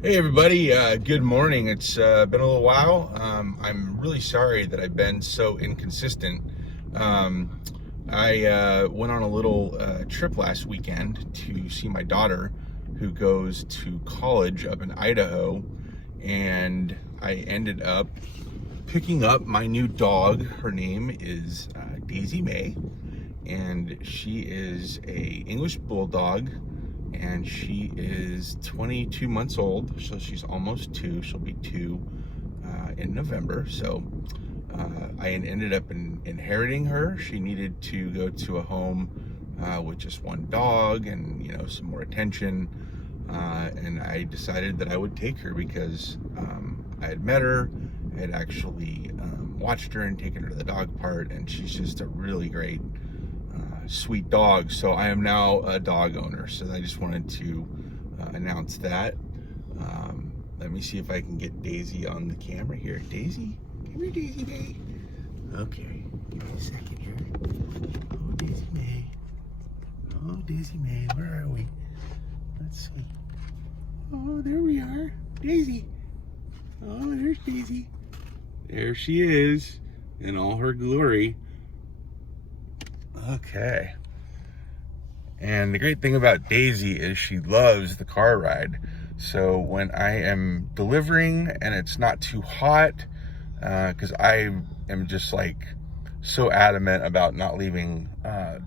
Hey everybody, good morning. It's been a little while. I'm really sorry that I've been so inconsistent. Um, I went on a little trip last weekend to see my daughter who goes to college up in Idaho, and I ended up picking up my new dog. Her name is Daisy Mae, and she is a English bulldog, and she is 22 months old, so she's almost two. She'll be two in November. So I ended up inheriting her. She needed to go to a home with just one dog and some more attention, and I decided that I would take her because I had met her. I had actually watched her and taken her to the dog park, and she's just a really great sweet dog. So I am now a dog owner. So I just wanted to announce that. Let me see if I can get Daisy on the camera here. Daisy, come here, Daisy Mae. Okay, give me a second here. Oh, Daisy Mae. Oh, Daisy Mae, where are we? Let's see. Oh, there we are. Daisy. Oh, there's Daisy. There she is in all her glory. Okay. And the great thing about Daisy is she loves the car ride. So when I am delivering and it's not too hot, because I am just like so adamant about not leaving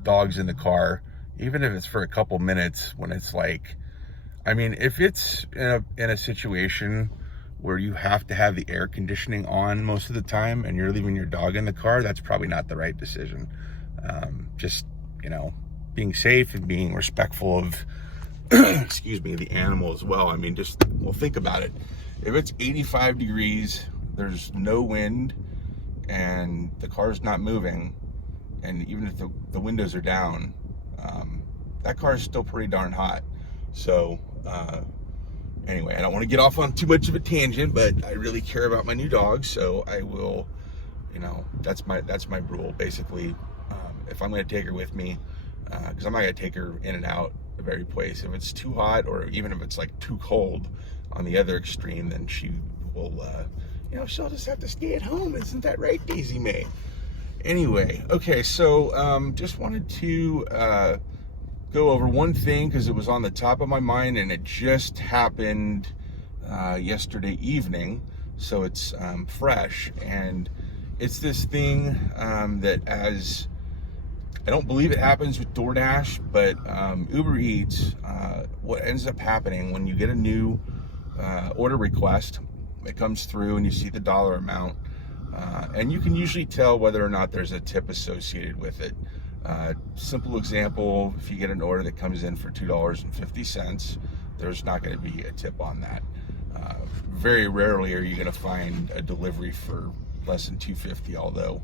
dogs in the car, even if it's for a couple minutes, when it's like, I mean, if it's in a situation where you have to have the air conditioning on most of the time and you're leaving your dog in the car, that's probably not the right decision. Just, being safe and being respectful of, excuse me, the animal as well. I mean, think about it. If it's 85 degrees, there's no wind, and the car's not moving, and even if the windows are down, that car is still pretty darn hot. So, anyway, I don't want to get off on too much of a tangent, but I really care about my new dog, so I will, that's my rule, basically. If I'm going to take her with me, because I'm not going to take her in and out of every place. If it's too hot, or even if it's like too cold on the other extreme, then she will, she'll just have to stay at home. Isn't that right, Daisy Mae? Anyway, okay, so just wanted to go over one thing because it was on the top of my mind, and it just happened yesterday evening, so it's fresh. And it's this thing that, as I don't believe it happens with DoorDash, but Uber Eats, what ends up happening when you get a new order request, it comes through and you see the dollar amount, and you can usually tell whether or not there's a tip associated with it. Simple example, if you get an order that comes in for $2.50, there's not going to be a tip on that. Very rarely are you going to find a delivery for less than $2.50, although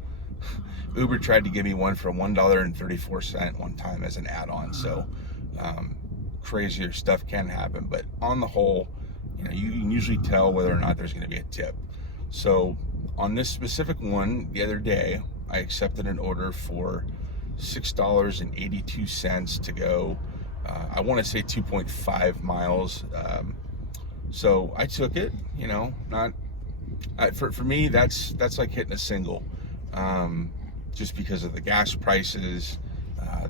Uber tried to give me one for $1.34 one time as an add-on. So crazier stuff can happen, but on the whole, you can usually tell whether or not there's going to be a tip. So on this specific one, the other day, I accepted an order for $6.82 to go, I want to say 2.5 miles. So I took it, for me, that's like hitting a single, just because of the gas prices,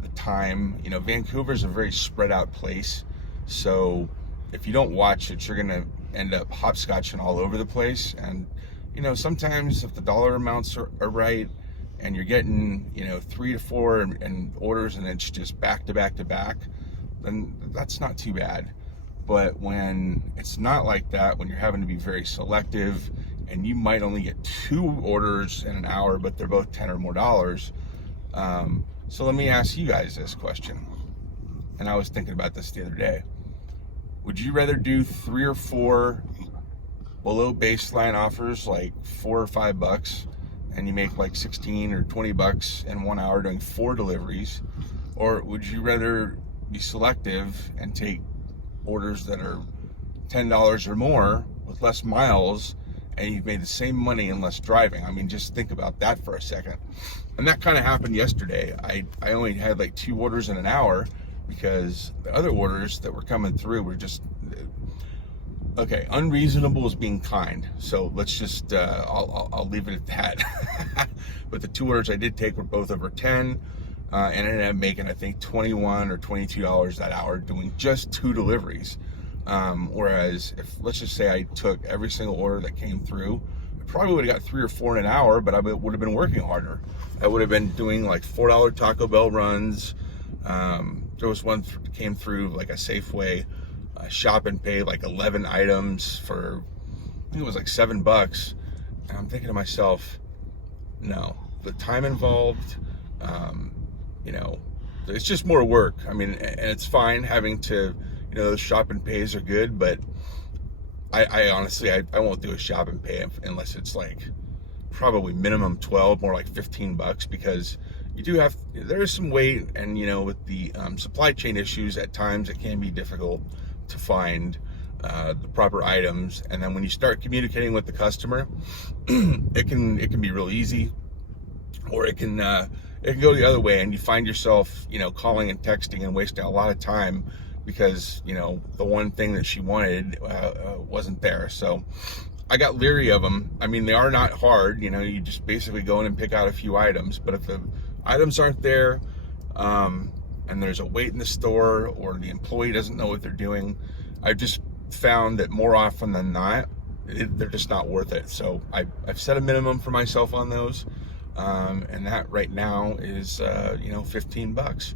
the time. Vancouver's a very spread out place, so if you don't watch it, you're gonna end up hopscotching all over the place. And sometimes if the dollar amounts are right, and you're getting 3 to 4 and orders, and it's just back to back to back, then that's not too bad. But when it's not like that, when you're having to be very selective, and you might only get 2 orders in an hour, but they're both $10 or more. So let me ask you guys this question. And I was thinking about this the other day. Would you rather do 3 or 4 below baseline offers, like $4 or $5, and you make like 16 or 20 bucks in 1 hour doing 4 deliveries? Or would you rather be selective and take orders that are $10 or more with less miles, and you've made the same money and less driving? I mean, just think about that for a second. And that kind of happened yesterday. I only had like 2 orders in an hour, because the other orders that were coming through were just Okay, unreasonable is being kind. So let's just, I'll leave it at that. But the 2 orders I did take were both over 10, and I ended up making, I think, $21 or $22 that hour doing just 2 deliveries. Whereas if, let's just say I took every single order that came through, I probably would have got 3 or 4 in an hour, but I would have been working harder. I would have been doing like $4 Taco Bell runs. There was one that came through like a Safeway, shop and pay like 11 items for, I think it was like $7. And I'm thinking to myself, no, the time involved, you know, it's just more work. I mean, and it's fine having to, you know, those shop and pays are good, but I honestly, I won't do a shop and pay unless it's like probably minimum 12, more like $15, because you do have, there is some weight, and you know, with the supply chain issues, at times it can be difficult to find the proper items. And then when you start communicating with the customer, it can be real easy, or it can go the other way, and you find yourself, you know, calling and texting and wasting a lot of time because, you know, the one thing that she wanted wasn't there. So I got leery of them. I mean, they are not hard, you know, you just basically go in and pick out a few items. But if the items aren't there, and there's a wait in the store, or the employee doesn't know what they're doing, I've just found that more often than not, they're just not worth it. So I've set a minimum for myself on those, and that right now is, you know, $15.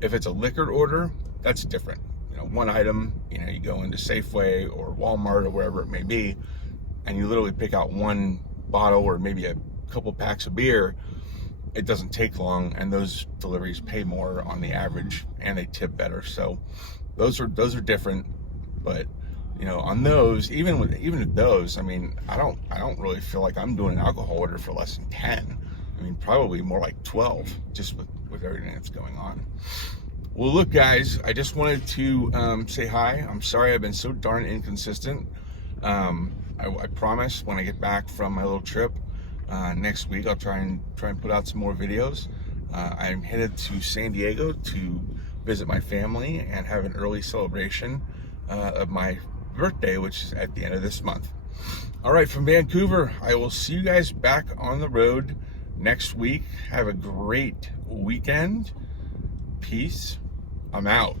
If it's a liquor order, that's different. You know, one item, you know, you go into Safeway or Walmart or wherever it may be, and you literally pick out one bottle or maybe a couple packs of beer. It doesn't take long, and those deliveries pay more on the average, and they tip better. So those are different. But you know, on those, even with those, I mean, I don't really feel like I'm doing an alcohol order for less than 10. I mean, probably more like 12, just with everything that's going on. Well, look, guys, I just wanted to say hi. I'm sorry I've been so darn inconsistent. I promise when I get back from my little trip next week, I'll try and put out some more videos. I'm headed to San Diego to visit my family and have an early celebration of my birthday, which is at the end of this month. All right, from Vancouver, I will see you guys back on the road next week. Have a great weekend. Peace. I'm out.